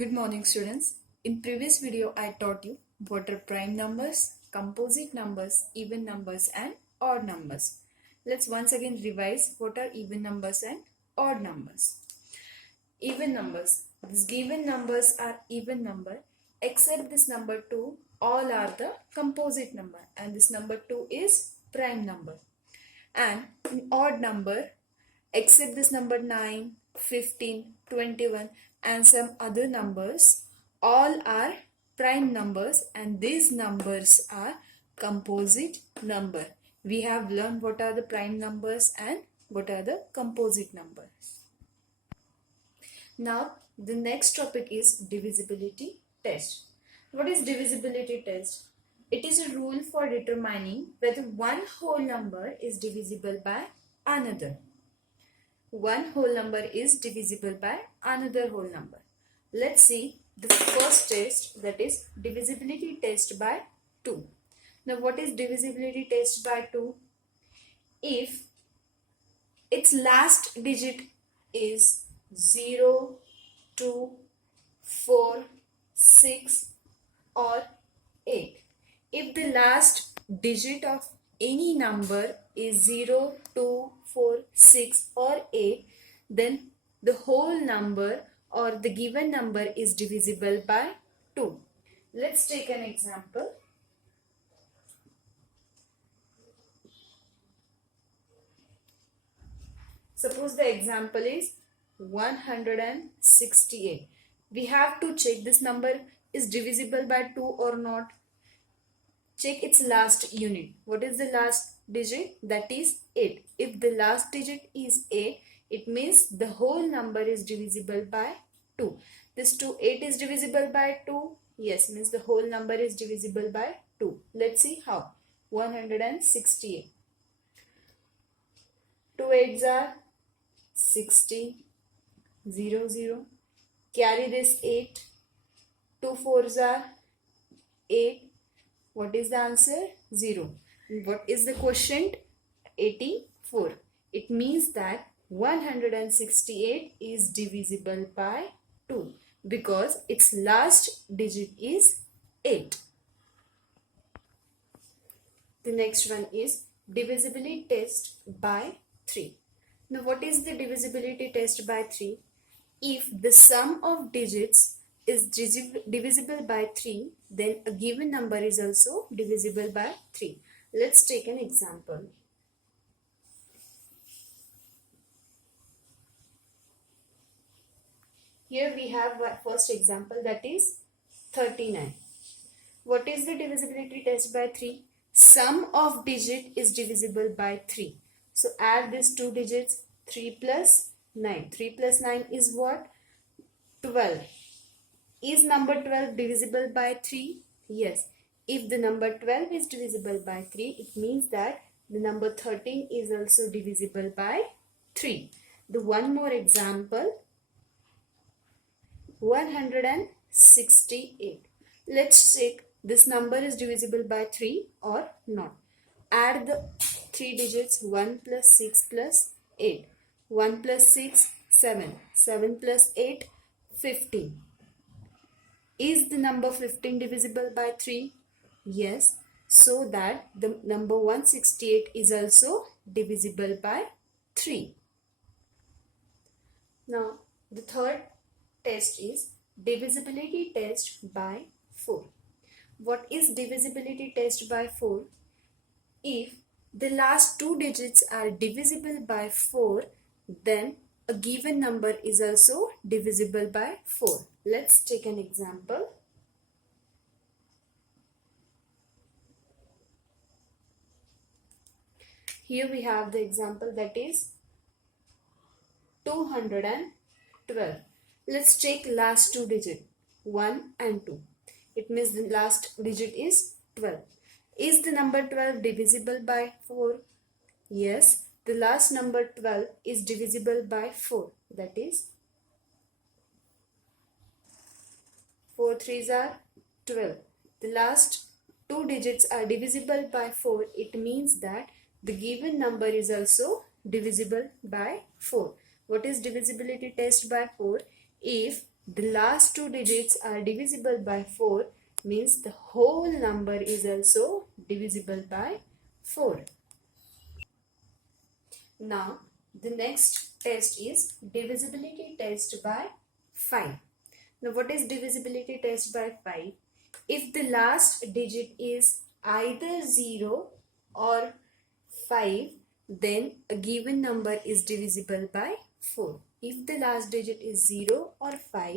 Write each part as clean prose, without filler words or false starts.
Good morning, students. In previous video I taught you what are prime numbers, composite numbers, even numbers and odd numbers. Let's once again revise what are even numbers and odd numbers. Even numbers. These given numbers are even number except this number 2 all are the composite number and this number 2 is prime number. And in odd number except this number 9, 15, 21 and some other numbers, all are prime numbers and these numbers are composite number. We have learned what are the prime numbers and what are the composite numbers. Now the next topic is divisibility test. What is divisibility test? It is a rule for determining whether one whole number is divisible by another. One whole number is divisible by another whole number. Let's see the first test, that is divisibility test by 2. Now what is divisibility test by 2? If its last digit is 0, 2, 4, 6 or 8. If the last digit of any number is 0, 2, 4, 6 or 8, then the whole number or the given number is divisible by 2. Let's take an example. Suppose the example is 168. We have to check this number is divisible by 2 or not. Check its last unit. What is the last digit? That is 8. If the last digit is 8, it means the whole number is divisible by 2. This 8 is divisible by 2. Yes, means the whole number is divisible by 2. Let's see how. 168. 2 8s are 60. 0 0. Carry this 8. 2 4s are 8. What is the answer? 0. What is the quotient? 84. It means that 168 is divisible by 2 because its last digit is 8. The next one is divisibility test by 3. Now what is the divisibility test by 3? If the sum of digits is divisible by 3, then a given number is also divisible by 3. Let's take an example. Here we have our first example, that is 39. What is the divisibility test by 3? Sum of digit is divisible by 3. So add these two digits, 3 plus 9. 3 plus 9 is what? 12. Is number 12 divisible by 3? Yes. If the number 12 is divisible by 3, it means that the number 13 is also divisible by 3. The one more example, 168. Let's check this number is divisible by 3 or not. Add the 3 digits, 1 plus 6 plus 8. 1 plus 6, 7. 7 plus 8, 15. Is the number 15 divisible by 3? Yes. So that the number 168 is also divisible by 3. Now the third test is divisibility test by 4. What is divisibility test by 4? If the last two digits are divisible by 4, then a given number is also divisible by 4. Let's take an example. Here we have the example, that is 212. Let's take last two digits, 1 and 2. It means the last digit is 12. Is the number 12 divisible by 4? Yes. The last number 12 is divisible by 4. That is 4 3s are 12. The last two digits are divisible by 4. It means that the given number is also divisible by 4. What is divisibility test by 4? If the last two digits are divisible by 4, means the whole number is also divisible by 4. Now, the next test is divisibility test by 5. Now, what is divisibility test by 5? If the last digit is either 0 or 5, then a given number is divisible by 4. If the last digit is 0 or 5,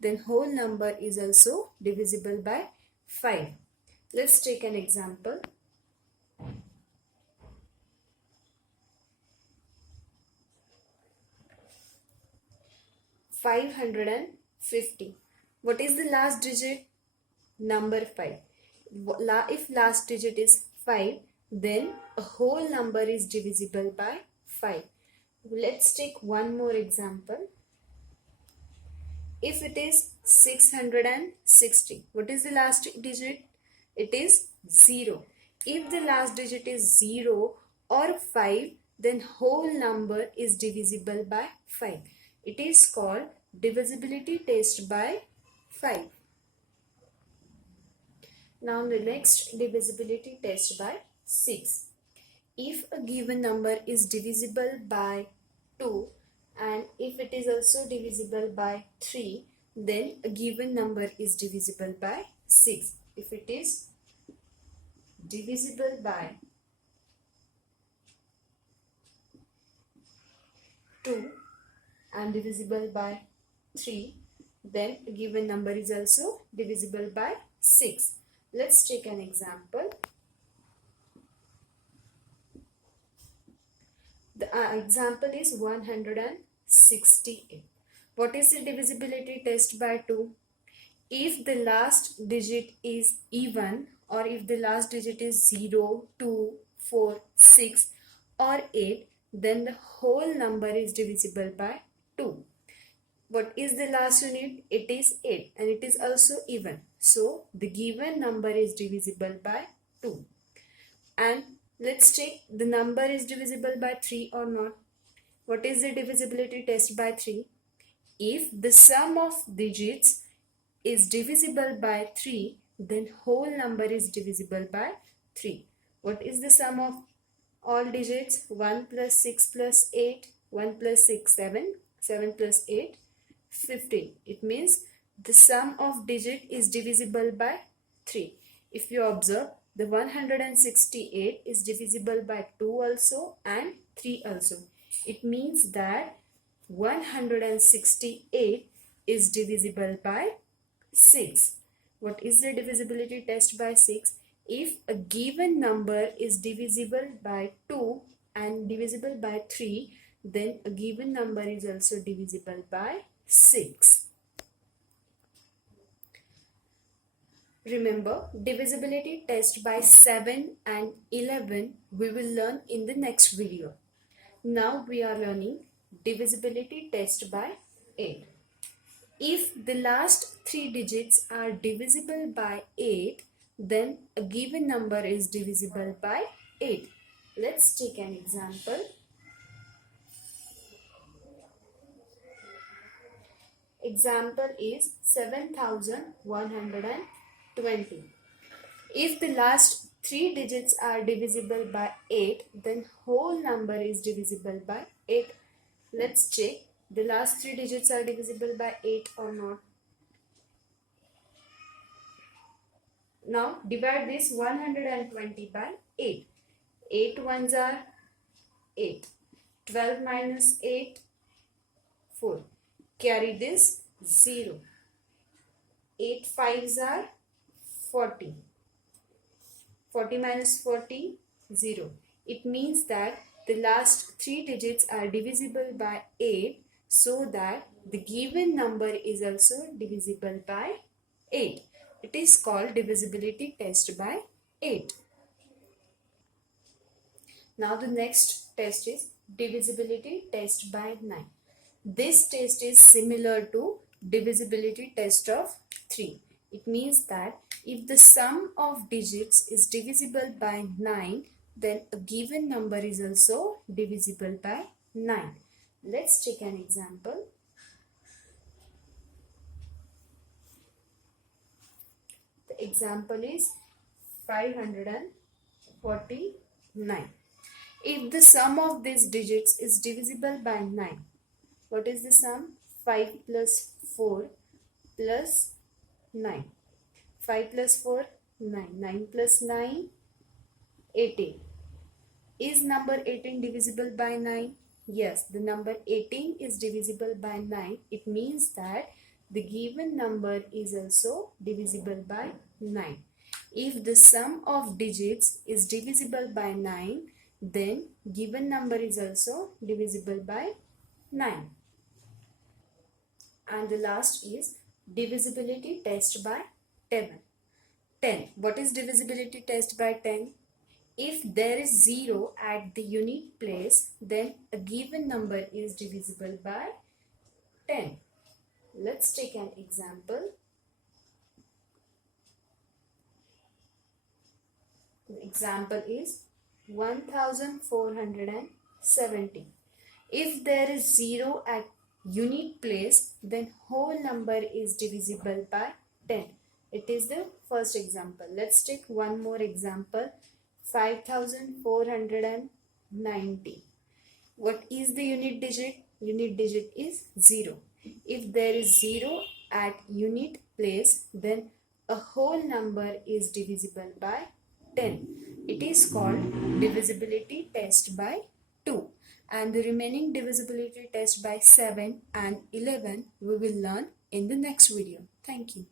then whole number is also divisible by 5. Let's take an example. 550. What is the last digit? Number 5. If last digit is 5, then a whole number is divisible by 5. Let's take one more example. If it is 660, what is the last digit? It is 0. If the last digit is 0 or 5, then whole number is divisible by 5. It is called divisibility test by 5. Now the next divisibility test by 6. If a given number is divisible by 2 and if it is also divisible by 3, then a given number is divisible by 6. If it is divisible by 2 and divisible by 3, then a given number is also divisible by 6. Let's take an example. The example is 168. What is the divisibility test by 2? If the last digit is even or if the last digit is 0, 2, 4, 6 or 8, then the whole number is divisible by 2. What is the last unit? It is 8 and it is also even. So the given number is divisible by 2. And let's check the number is divisible by 3 or not. What is the divisibility test by 3? If the sum of digits is divisible by 3, then whole number is divisible by 3. What is the sum of all digits? 1 plus 6 plus 8, 1 plus 6, 7, 7 plus 8, 15. It means the sum of digit is divisible by 3. If you observe, the 168 is divisible by 2 also and 3 also. It means that 168 is divisible by 6. What is the divisibility test by 6? If a given number is divisible by 2 and divisible by 3, then a given number is also divisible by 6. Remember, divisibility test by 7 and 11 we will learn in the next video. Now we are learning divisibility test by 8. If the last 3 digits are divisible by 8, then a given number is divisible by 8. Let's take an example. Example is 7120. If the last 3 digits are divisible by 8, then whole number is divisible by 8. Let's check the last 3 digits are divisible by 8 or not. Now divide this 120 by 8. 8 ones are 8. 12 minus 8, 4. Carry this 0. 8 fives are 40. 40 minus 40, 0. It means that the last 3 digits are divisible by 8, so that the given number is also divisible by 8. It is called divisibility test by 8. Now the next test is divisibility test by 9. This test is similar to divisibility test of 3. It means that if the sum of digits is divisible by 9, then a given number is also divisible by 9. Let's take an example. example is 549. If the sum of these digits is divisible by 9, what is the sum? 5 plus 4 plus 9. 5 plus 4, 9. 9 plus 9, 18. Is number 18 divisible by 9? Yes, the number 18 is divisible by 9. It means that the given number is also divisible by 9. If the sum of digits is divisible by 9, then given number is also divisible by 9. And the last is divisibility test by 10. 10. What is divisibility test by 10? If there is 0 at the unit place, then a given number is divisible by 10. Let's take an example. The example is 1470. If there is 0 at unit place, then whole number is divisible by 10. It is the first example. Let's take one more example. 5490. What is the unit digit? Unit digit is 0. If there is 0 at unit place, then a whole number is divisible by 10. It is called divisibility test by 2. And the remaining divisibility test by 7 and 11 we will learn in the next video. Thank you.